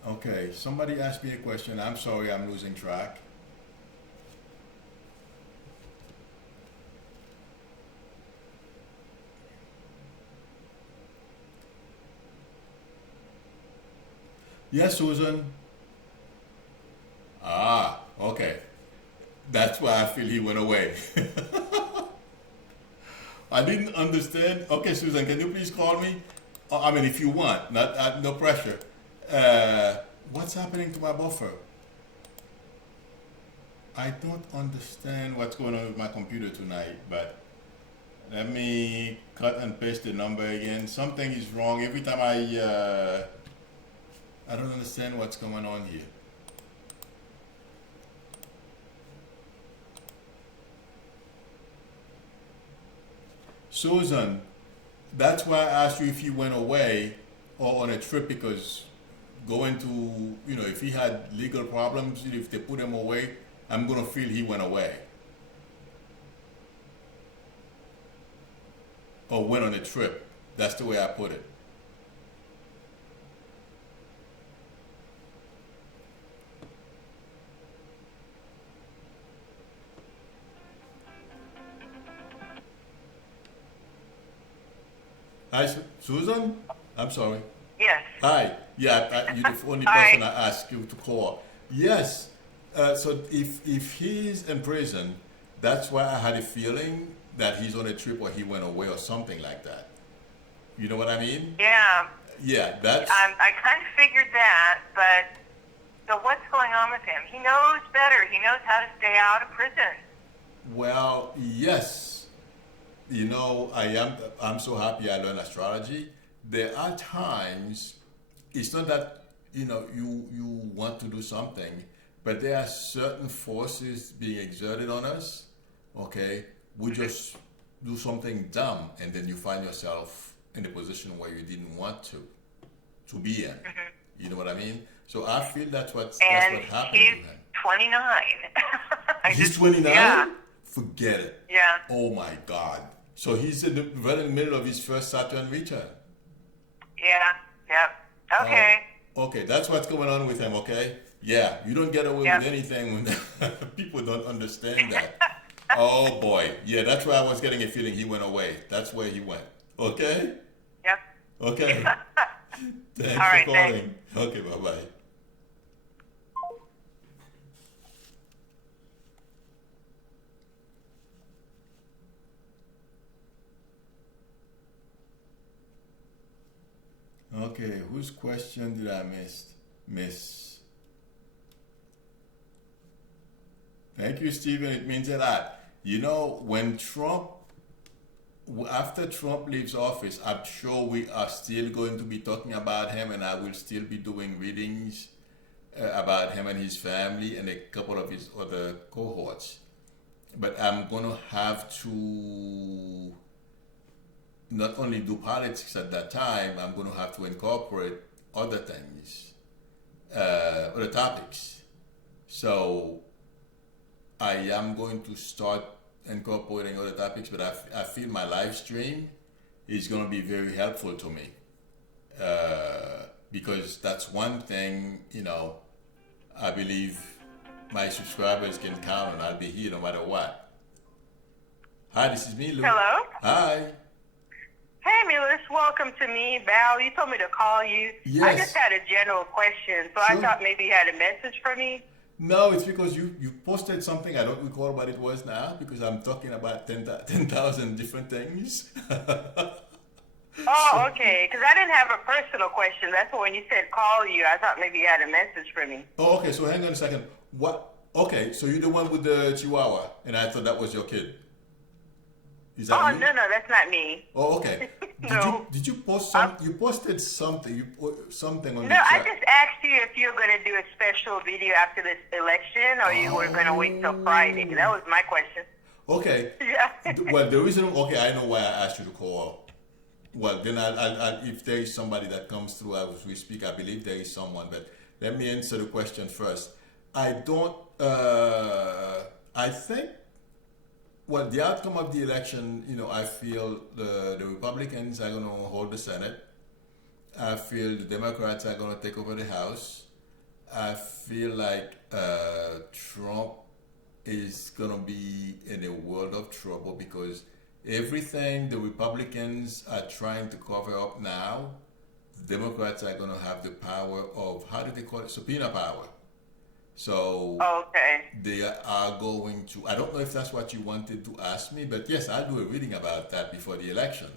Okay, somebody asked me a question. I'm sorry, I'm losing track. Yes, Susan. Ah, okay. That's why I feel he went away. I didn't understand. Okay, Susan, can you please call me? I mean, if you want, not no pressure. What's happening to my buffer? I don't understand what's going on with my computer tonight, but let me cut and paste the number again. Something is wrong. Every time I don't understand what's going on here. Susan, that's why I asked you if he went away or on a trip, because going to, you know, if he had legal problems, if they put him away, I'm going to feel he went away. Or went on a trip. That's the way I put it. Hi, Susan? I'm sorry. Yes. Hi. Yeah, you're the only Hi. person I asked you to call. Yes. So if he's in prison, that's why I had a feeling that he's on a trip or he went away or something like that. You know what I mean? Yeah. Yeah, that's... I kind of figured that, but so what's going on with him? He knows better. He knows how to stay out of prison. Well, yes. You know, I'm so happy I learned astrology. There are times, it's not that, you know, you want to do something, but there are certain forces being exerted on us, okay? We just do something dumb, and then you find yourself in a position where you didn't want to be in. You know what I mean? So I feel that's what happened to him. 29. He's 29? Yeah. Forget it. Yeah. Oh my God. So he's right in the middle of his first Saturn return. Yeah. Yep. Okay. Okay, that's what's going on with him, okay? Yeah, you don't get away Yep. with anything when people don't understand that. Oh boy. Yeah, that's why I was getting a feeling he went away. That's where he went. Okay? Yep. Okay. Thanks All right, for calling. Okay, bye-bye. Okay, whose question did I miss? Thank you, Stephen. It means a lot. You know, when after Trump leaves office, I'm sure we are still going to be talking about him, and I will still be doing readings about him and his family and a couple of his other cohorts. But I'm going to have to not only do politics at that time, I'm going to have to incorporate other things, other topics. So I am going to start incorporating other topics, but I feel my live stream is going to be very helpful to me, because that's one thing, you know, I believe my subscribers can count on. I'll be here no matter what. Hi, this is Milou. Hello. Hi. Hey, Milou, welcome to me, Val. You told me to call you. Yes. I just had a general question, so Sure. I thought maybe you had a message for me. No, it's because you posted something. I don't recall what it was now, because I'm talking about 10,000 different things. Oh, okay, because I didn't have a personal question. That's why when you said call you, I thought maybe you had a message for me. Oh, okay, so hang on a second. What? Okay, so you're the one with the Chihuahua, and I thought that was your kid. Is that Oh, you? no, that's not me. Oh, okay. No. Did you post you posted something something on No, the I chat? just asked you if you're going to do a special video after this election or you were going to wait till Friday. That was my question. Okay. Yeah. Well, the reason, okay, I know why I asked you to call. Well, then if there is somebody that comes through as we speak, I believe there is someone, but let me answer the question first. I don't, I think, well, the outcome of the election, I feel the Republicans are going to hold the Senate. I feel the Democrats are going to take over the House. I feel like Trump is going to be in a world of trouble because everything the Republicans are trying to cover up now, the Democrats are going to have the power of, how do they call it? Subpoena power. So Okay. they are going to, I don't know if that's what you wanted to ask me, but yes, I'll do a reading about that before the election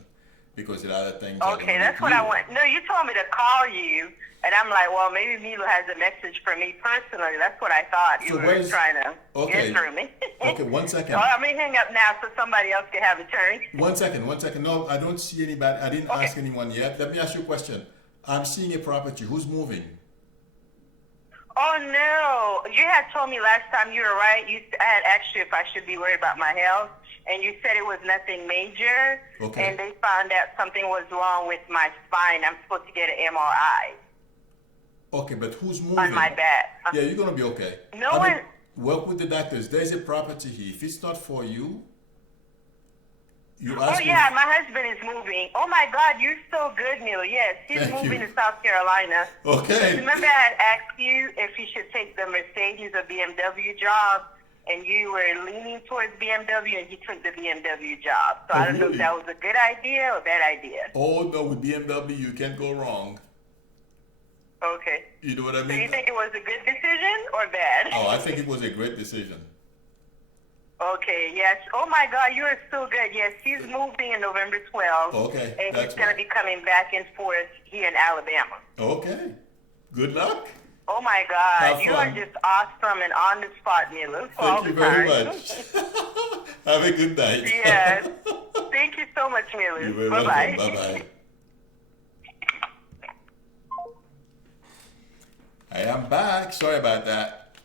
because a lot of things are going to Okay, be that's what I clear. want. No, you told me to call you, and I'm like, well, maybe Milou has a message for me personally. That's what I thought you So were where's- trying to okay. get through me. Okay, one second. Well, let me hang up now so somebody else can have a turn. One second. No, I don't see anybody. I didn't Okay. ask anyone yet. Let me ask you a question. I'm seeing a property. Who's moving? Oh no! You had told me last time you were right. I had asked you if I should be worried about my health, and you said it was nothing major. Okay. And they found out something was wrong with my spine. I'm supposed to get an MRI Okay, but who's moving? on my back. Yeah, you're gonna be okay. No I mean, one- work with the doctors. There's a property here. If it's not for you, you Oh ask me. yeah, my husband is moving. Oh my God, you're so good, Milou. Yes, he's Thank moving you. to South Carolina. Okay. Remember, I had asked you if you should take the Mercedes or BMW job, and you were leaning towards BMW, and you took the BMW job. So I don't know if really? that was a good idea or bad idea. Oh no, with BMW you can't go wrong. Okay. You know what I So mean? you think it was a good decision or bad? Oh, I think it was a great decision. Okay, yes. Oh my God, you are so good. Yes, he's moving in November 12th. Okay, And that's he's going to right. be coming back and forth here in Alabama. Okay. Good luck. Oh my God, Have you are fun. just awesome and on the spot, Milou. Thank you very much. Have a good night. Yes. Thank you so much, Milou. You're very Bye-bye. welcome. Bye-bye. I am back. Sorry about that.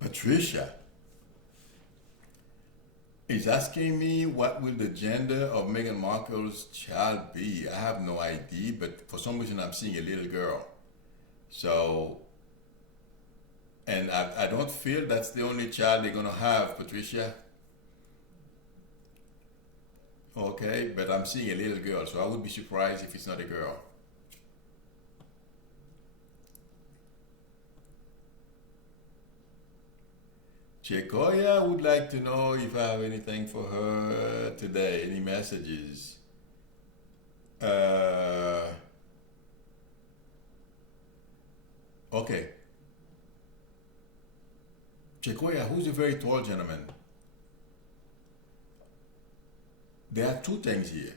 Patricia is asking me what will the gender of Meghan Markle's child be. I have no idea, but for some reason I'm seeing a little girl. So, and I don't feel that's the only child they're gonna have, Patricia. Okay, but I'm seeing a little girl, so I would be surprised if it's not a girl. Chekoya would like to know if I have anything for her today, any messages. Okay. Chekoya, who's a very tall gentleman? There are two things here.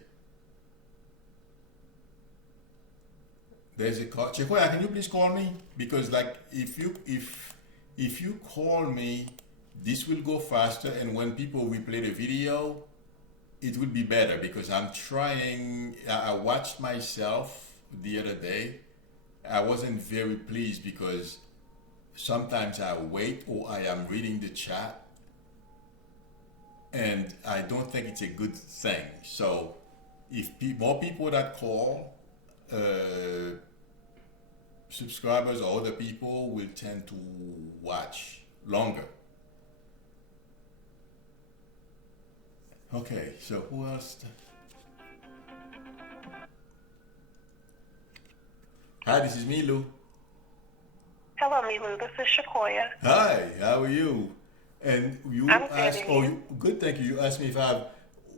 There's a call. Chekoya, can you please call me? Because like if you call me, this will go faster, and when people replay the video, it will be better because I'm trying. I watched myself the other day. I wasn't very pleased because sometimes I wait or I am reading the chat and I don't think it's a good thing. So if more people that call, subscribers or other people will tend to watch longer. Okay, so who else? Hi, this is Milou. Hello, Milou. This is Shakoya. Hi, how are you? And you I'm good, asked, and oh, you? good, thank you. You asked me if I have,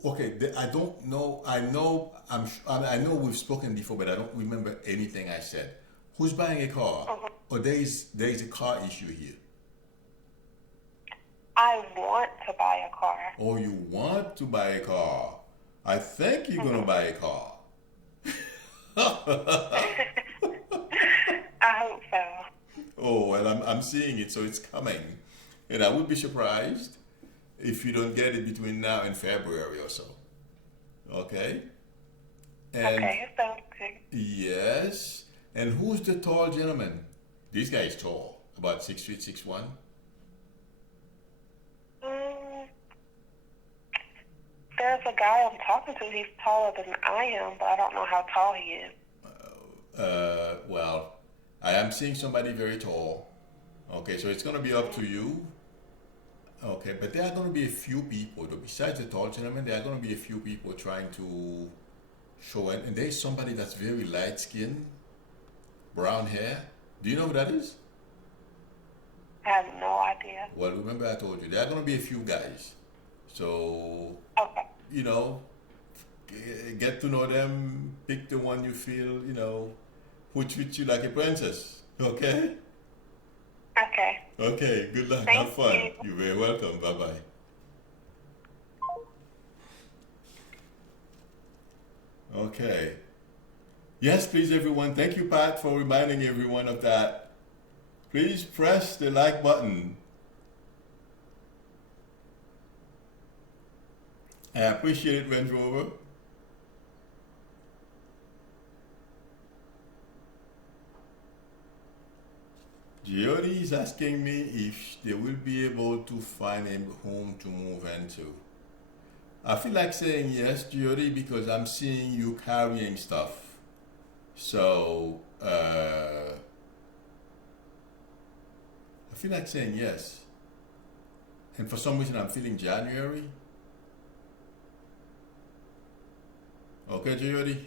okay, I don't know, I know we've spoken before, but I don't remember anything I said. Who's buying a car? Or there is a car issue here? I want to buy a car. Oh, you want to buy a car? I think you're gonna buy a car. I hope so. Oh, well, I'm seeing it, so it's coming. And I would be surprised. if you don't get it between now and February or so. Okay? And Okay, thank you. yes. And who's the tall gentleman? This guy is tall, about 6 feet 6'1". Mm, there's a guy I'm talking to. He's taller than I am, but I don't know how tall he is. Well, I am seeing somebody very tall. Okay, so it's gonna be up to you. Okay, but there are gonna be a few people, though, besides the tall gentleman, there are gonna be a few people trying to show it. And there's somebody that's very light skinned, brown hair. Do you know who that is? I have no idea. Well, remember I told you, there are gonna be a few guys. So, Okay. you know, get to know them, pick the one you feel, who treats you like a princess. Okay? Okay. Okay, good luck. Thank Have fun. you. You're very welcome. Bye bye. Okay. Yes, please, everyone. Thank you, Pat, for reminding everyone of that. Please press the like button. I appreciate it, Range Rover. Jody is asking me if they will be able to find a home to move into. I feel like saying yes, Jody, because I'm seeing you carrying stuff. So, I feel like saying yes. And for some reason, I'm feeling January. Okay, Jody?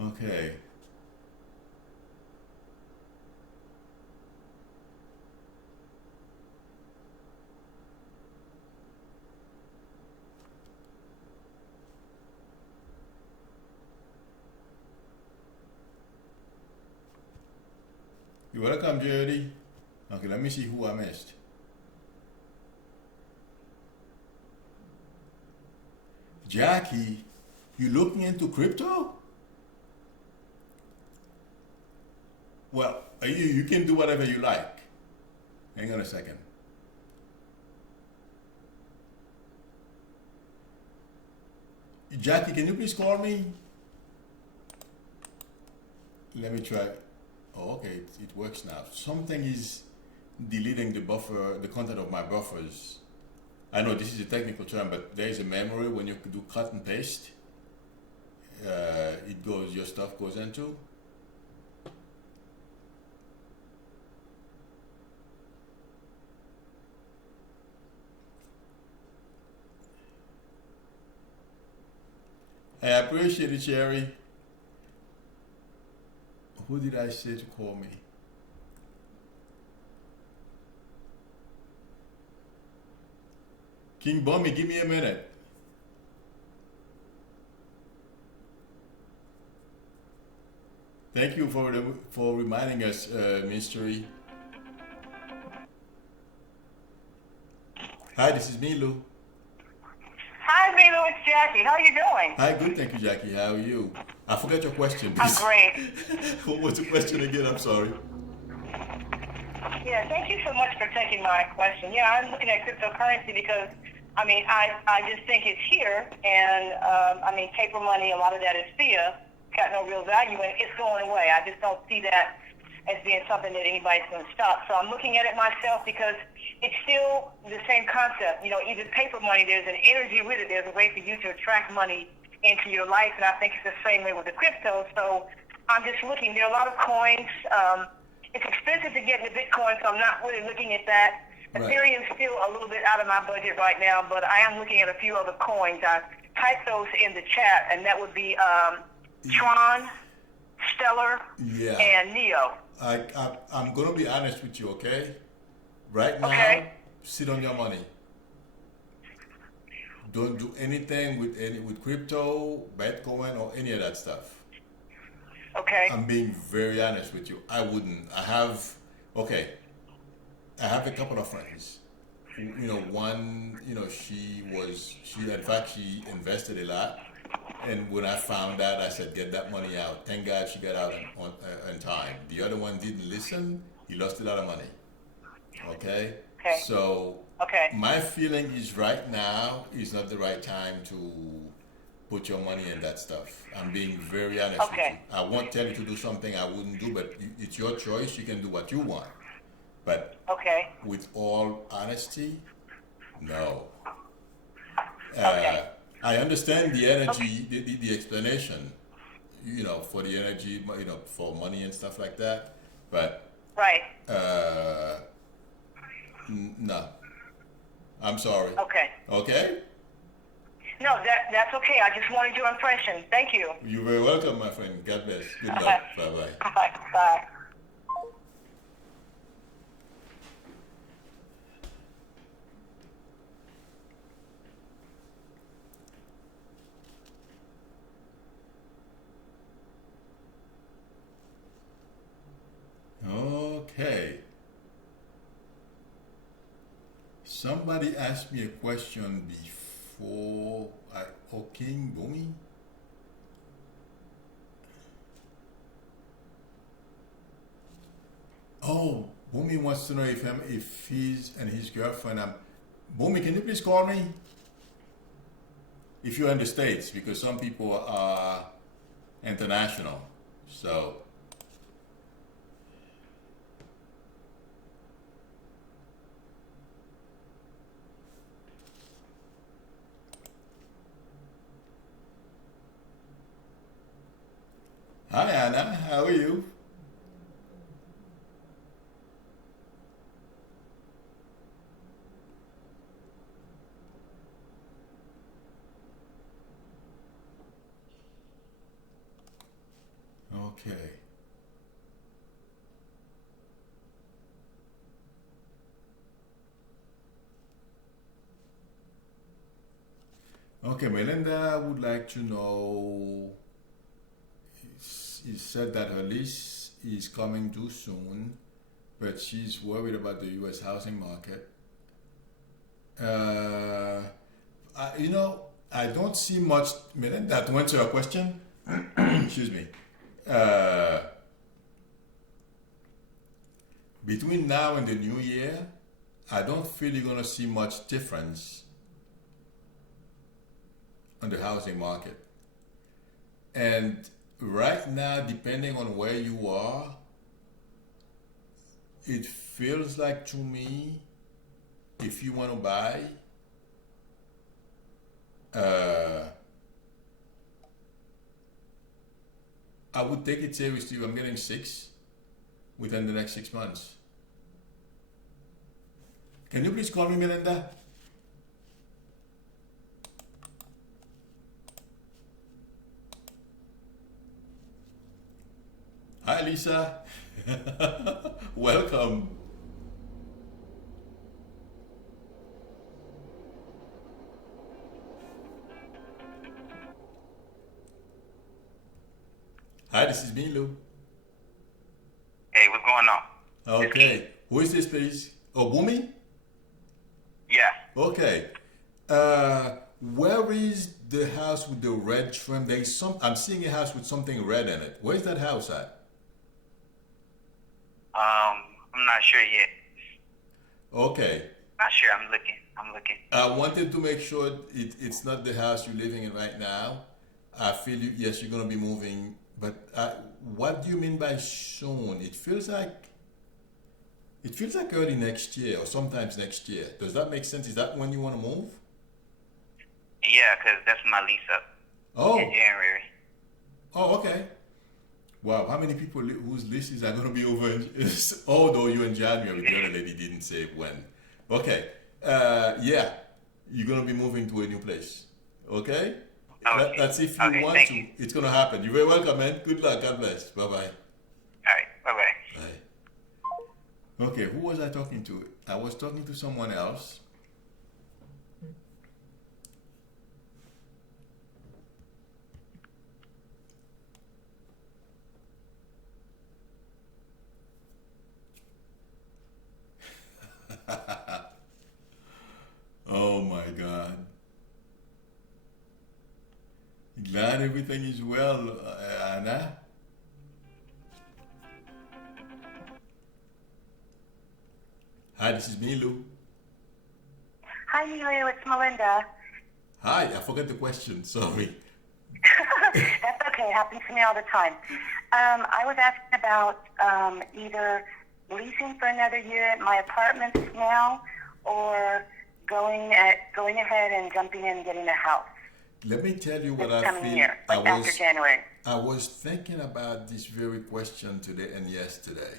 Okay. You're welcome, Jody. Okay, let me see who I missed. Jackie, you looking into crypto? Well, you can do whatever you like. Hang on a second. Jackie, can you please call me? Let me try. Oh, okay, it works now. Something is deleting the buffer, the content of my buffers. I know this is a technical term, but there is a memory when you do cut and paste. Your stuff goes into. I appreciate it, Sherry. Who did I say to call me? King Bummy, give me a minute. Thank you for reminding us, Mystery. Hi, this is Milou. Hi, Milou. It's Jackie. How are you doing? Hi, good, thank you, Jackie. How are you? I forgot your question. I'm great. What was the question again? I'm sorry. Yeah, thank you so much for taking my question. Yeah, I'm looking at cryptocurrency because, I just think it's here, and, paper money, a lot of that is fiat, got no real value, and it's going away. I just don't see that as being something that anybody's going to stop. So I'm looking at it myself because it's still the same concept. Even paper money, there's an energy with it. There's a way for you to attract money into your life, and I think it's the same way with the crypto. So I'm just looking. There are a lot of coins. It's expensive to get into Bitcoin, so I'm not really looking at that. Right. Ethereum's still a little bit out of my budget right now, but I am looking at a few other coins. I typed those in the chat, and that would be Tron, Stellar, Yeah. and Neo. I'm going to be honest with you, okay? Right now, Okay. sit on your money. Don't do anything with crypto, Bitcoin, or any of that stuff. Okay. I'm being very honest with you. I wouldn't. I have a couple of friends. One, she invested a lot, And when I found out, I said, get that money out. Thank God she got out on time. The other one didn't listen. He lost a lot of money. Okay? Okay. So Okay. my feeling is right now is not the right time to put your money in that stuff. I'm being very honest with you. Okay. I won't tell you to do something I wouldn't do, but it's your choice. You can do what you want. But Okay. with all honesty, no. Okay. I understand the energy, the explanation, for the energy, for money and stuff like that. But Right. no, I'm sorry. Okay. Okay? No, that's okay. I just wanted your impression. Thank you. You're very welcome, my friend. God bless. Good luck. Bye-bye. Bye. Bye. Okay. Somebody asked me a question before King Boomy. Oh, Boomy wants to know if he's and his girlfriend. Boomy, can you please call me? If you're in the States, because some people are international. So. Hi Anna, how are you? Okay. Okay, Melinda would like to know. He said that her lease is coming due soon, but she's worried about the U.S. housing market. I don't see much. Melinda, to answer your question, excuse me. Uh, Between now and the new year, I don't feel you're gonna see much difference on the housing market. And right now, depending on where you are, it feels like to me, if you want to buy, I would take it seriously. I'm getting 6 within the next 6 months. Can you please call me, Melinda? Hi, Lisa. Welcome. Hi, this is Milou. Hey, what's going on? Okay. Who is this, please? Oh, Boomy? Yeah. Okay. Where is the house with the red trim? I'm seeing a house with something red in it. Where's that house at? I'm not sure yet. Okay. Not sure. I'm looking. I wanted to make sure it's not the house you're living in right now. I feel yes, you're gonna be moving, but what do you mean by soon? It feels like early next year or sometimes next year. Does that make sense? Is that when you want to move? Yeah, because that's my lease up Oh. in January. Oh, okay. Wow, how many people whose leases are going to be over? Although you're in January, the other lady didn't say when. Okay, yeah, you're going to be moving to a new place. Okay? Okay. That's if you Okay, want thank to. you. It's going to happen. You're very welcome, man. Good luck. God bless. Bye-bye. All right. Bye-bye. Bye. Okay, who was I talking to? I was talking to someone else. Oh my God. Glad everything is well, Anna. Hi, this is Milou. Hi, Milou. It's Melinda. Hi, I forgot the question. Sorry. That's okay. It happens to me all the time. I was asking about either leasing for another year at my apartments now, or going ahead and jumping in and getting a house Let me tell you what this I coming feel. year, like after January. I was thinking about this very question today and yesterday.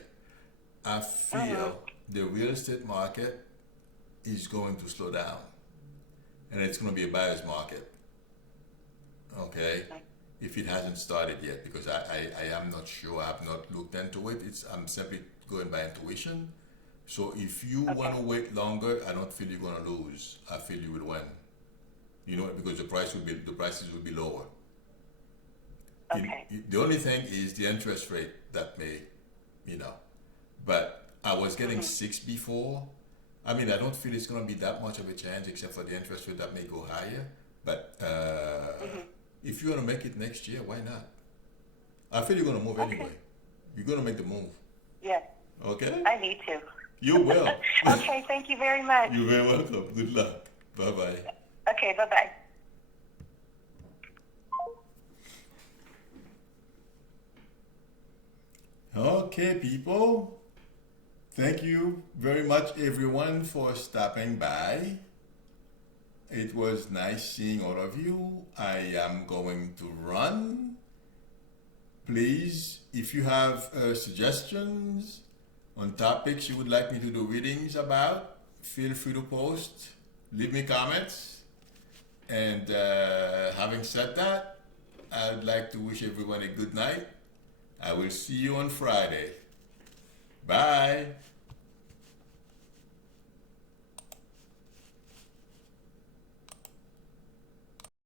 I feel the real estate market is going to slow down, and it's going to be a buyer's market. Okay, if it hasn't started yet, because I am not sure. I have not looked into it. I'm simply going by intuition. So if you want to wait longer, I don't feel you're going to lose. I feel you will win. You know, because the prices will be lower. Okay. The only thing is the interest rate that may, but I was getting 6 before. I mean, I don't feel it's going to be that much of a change, except for the interest rate that may go higher. But if you want to make it next year, why not? I feel you're going to move anyway. You're going to make the move. Yes. Okay? I need to. You will. Okay. Thank you very much. You're very welcome. Good luck. Bye-bye. Okay. Bye-bye. Okay, people. Thank you very much, everyone, for stopping by. It was nice seeing all of you. I am going to run. Please, if you have suggestions on topics you would like me to do readings about, feel free to post. Leave me comments. And having said that, I'd like to wish everyone a good night. I will see you on Friday. Bye.